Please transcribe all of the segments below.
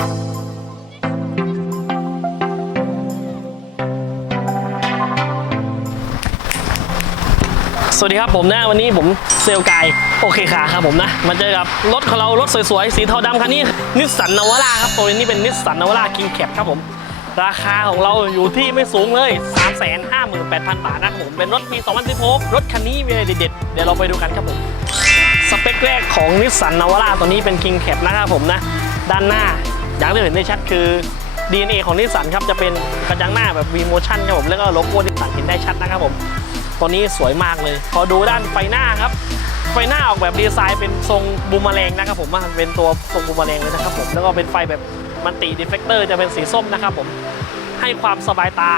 สวัสดีครับผมนะวันนี้ผมเซลกายโอเคค่ะครับผมนะ มาเจอกับรถของเรารถสวยๆ สีเทาดำคันนี้นิสสันนวาร่าครับตัวนี้เป็นนิสสันนวาร่าคิงแคปครับผม ราคาของเราอยู่ที่ไม่สูงเลย 358,000 บาทนะครับผมเป็นรถปี2016รถคันนี้มีอะไรเด็ดๆเดี๋ยวเราไปดูกันครับผม สเปคแรกของนิสสันนวาร่าตัวนี้เป็น King Cap นะครับผมนะ ด้านหน้า อย่างที่เห็นได้ชัดคือ DNA ของนิสสันครับจะเป็นกระจังหน้าแบบ V motion ครับผมแล้วก็โลโก้นิสสันเห็นได้ชัดนะครับผมตัวนี้สวยมากเลย พอดูด้านไฟหน้าครับไฟหน้าออกแบบดีไซน์เป็นทรงบูมเมอแรงนะครับผมมันเป็นตัวทรงบูมเมอแรงเลยนะครับผมแล้วก็เป็นไฟแบบมันติดีเฟกเตอร์จะเป็นสีส้มนะครับผมให้ความสบายตา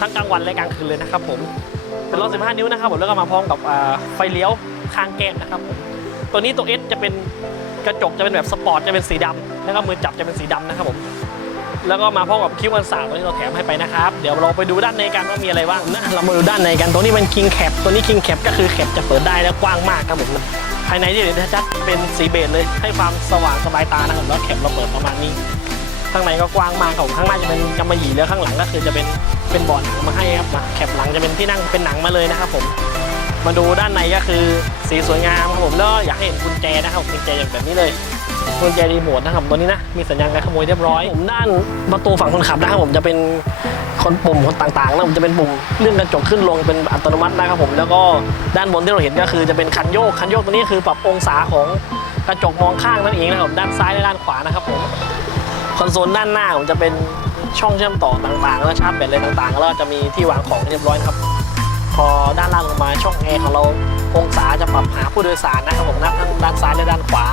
ทั้งกลางวันและกลางคืนเลยนะครับผมเป็นรถ 15 นิ้วนะครับผมแล้วก็มาพร้อมกับไฟเลี้ยวข้างแก้มนะครับผม ตัวนี้ตัว S จะเป็นกระจกจะเป็นแบบสปอร์ตจะเป็นสีดำแล้วก็มือจับจะเป็นสีดำนะครับผมแล้วก็มาพร้อมกับคิ้วกันสามตัวนี้เราแถมให้ไปนะครับ เดี๋ยวเราไปดูด้านในกันว่ามีอะไรบ้างนะเรามาดูด้านในกันตัวนี้เป็น King Cap ตัวนี้ King Cap ก็คือแคปจะเปิดได้และกว้างมากครับผมภายในที่เห็นชัดเป็นสีเบจเลย ให้ความสว่างสบายตานะครับแล้วแคปเราเปิดประมาณนี้ ข้างในก็กว้างมากครับผมข้างหน้าจะเป็นกำมะหยี่แล้วข้างหลังก็คือจะเป็นเป็นบอร์ดหนังมาให้ครับมาแคปหลังจะเป็นที่นั่งเป็นหนังมาเลยนะครับผม มาดูด้านในก็คือสีสวยงามครับผมแล้วอยากให้เห็นกุญแจนะครับกุญแจอย่างแบบนี้เลยกุญแจรีโมทนะครับตัวนี้นะมีสัญญาณการขโมยเรียบร้อยผมด้านประตูฝั่งคนขับนะครับผมจะเป็นคนปุ่มคนต่างๆนะผมจะเป็นปุ่มเลื่อนกระจกขึ้นลงเป็นอัตโนมัตินะครับผมแล้วก็ด้านบนที่เราเห็นก็คือจะเป็นคันโยกคันโยกตัวนี้คือปรับองศาของกระจกมองข้างนั่นเองนะครับผมด้านซ้ายและด้านขวานะครับผมคอนโซลด้านหน้าผมจะเป็นช่องเชื่อมต่อต่างๆ แล้วชาร์จแบตอะไรต่างๆ แล้วจะมีที่วางของเรียบร้อยครับ พอด้านล่างลงมาช่องแอร์ของเราองศาจะปรับหาผู้โดยสารนะครับผมด้านด้านซ้ายและด้านขวา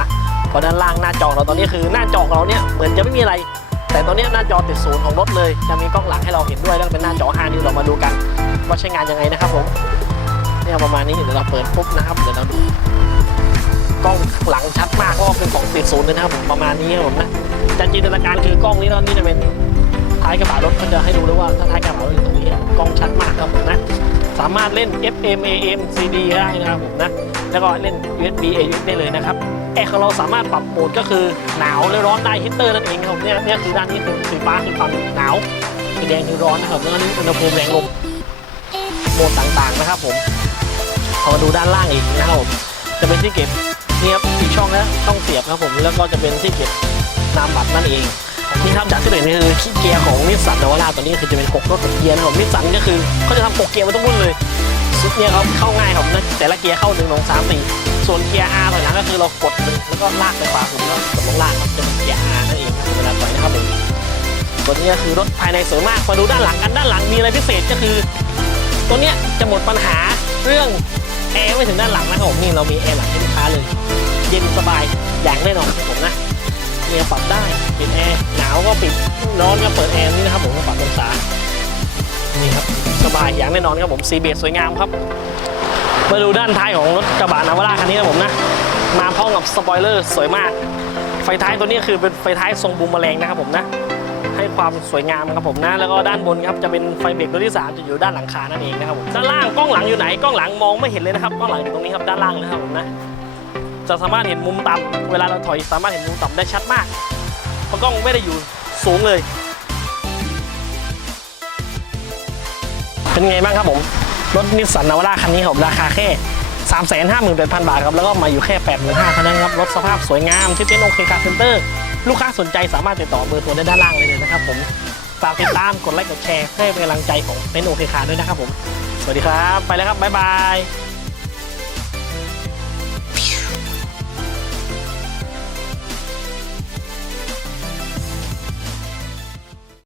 พอด้านล่างหน้าจอเราตอนนี้คือหน้าจอของเราเนี่ยเหมือนจะไม่มีอะไร แต่ตอนนี้หน้าจอติดศูนย์ของรถเลย จะมีกล้องหลังให้เราเห็นด้วยแล้วเป็นหน้าจอ5นิ้วเรามาดูกัน ว่าใช้งานยังไงนะครับผมเนี่ยประมาณนี้เดี๋ยวเราเปิดปุ๊บนะครับเดี๋ยวเราดูกล้องหลังชัดมากเพราะว่าเป็นของติดศูนย์เลยนะครับผมประมาณนี้ครับผมนะจะจินตนาการคือกล้องนี้ตอนนี้จะเป็นท้ายกระบะรถก็จะให้ดูเลยว่าถ้าท้ายกระบะรถอยู่ตรงนี้กล้องชัดมากครับผมนะ สามารถเล่น FM AM CD ได้นะครับผมนะ แล้วก็เล่น USB AUX ได้เลยนะครับแอร์ของเราสามารถปรับโหมดก็คือหนาวหรือร้อนได้ฮีตเตอร์นั่นเองครับเนี่ยเนี่ยคือด้านนี้คือสีฟ้าคือความหนาวสีแดงคือร้อนนะครับแล้วนี่อุณหภูมิแรงลมโหมดต่างๆนะครับผมพอมาดูด้านล่างอีกนะครับผมจะเป็นที่เก็บเนี่ครับอีกช่องนะต้องเสียบครับผมแล้วก็จะเป็นที่เก็บนามบัตรนั่นเอง นี่ครับจากที่เห็นนี่คือขี้เกียร์ของนิสสันนวาร่าตัวนี้คือจะเป็นกกรถกับเกียร์นะครับนิสสันก็คือเขาจะทำกกเกียร์มาทุกรุ่นเลยซุดเนี่ยเขาเข้าง่ายครับนะแต่ละเกียร์เข้าหนึ่งสองสามสี่ส่วนเกียร์ R ถอยหลังก็คือเรากดหนึ่งแล้วก็ลากไปขวาผมแล้วกดลงลางครับจะเป็นเกียร์ R นั่นเองเวลาถอยนะครับผมตัวนี้ก็คือรถภายในสวยมากมาดูด้านหลังกันด้านหลังมีอะไรพิเศษก็คือ ตัวเนี้ยจะหมดปัญหาเรื่องแอร์ไม่ถึงด้านหลังนะครับผมนี่เรามีแอร์หลังให้ลูกค้าเลย เย็นสบายอย่างแน่นอนผมนะ เนี่ยปรับได้ปิดแอร์หนาวก็ปิดร้อนก็เปิดแอร์นี่นะครับผมก็ปรับองศานี่ครับสบายอย่างแน่นอนครับผมซีเบสสวยงามครับมาดูด้านท้ายของรถกระบะนาวาร่าคันนี้นะผมนะมาพร้อมกับสปอยเลอร์สวยมาก ไฟท้ายตัวนี้คือเป็นไฟท้ายทรงบูมเมอแรงนะครับผมนะให้ความสวยงามครับผมนะ แล้วก็ด้านบนครับจะเป็นไฟเบรกตัวที่ 3 จะอยู่ด้านหลังคานั่นเองนะครับผมด้านล่างกล้องหลังอยู่ไหนกล้องหลังมองไม่เห็นเลยนะครับกล้องหลังอยู่ตรงนี้ครับด้านล่างนะครับผมนะ จะสามารถเห็นมุมต่ำเวลาเราถอยสามารถเห็นมุมต่ำได้ชัดมากเพราะกล้องไม่ได้อยู่สูงเลย เป็นไงบ้างครับผม รถนิสสันนาวาร่าคันนี้ครับราคาแค่3 5 8 0 0 0 บาทครับ แล้วก็มาอยู่แค่ 85,000เท่านั้นครับ รถสภาพสวยงามที่เต้นโอเคคาร์เซ็นเตอร์ ลูกค้าสนใจสามารถติดต่อเบอร์โทรได้ด้านล่างเลยนะครับผมฝากติดตามกดไลค์กดแชร์ให้เป็นกำลังใจของเต้นโอเคคาร์ด้วยนะครับผม สวัสดีครับ ไปแล้วครับ บ๊ายบาย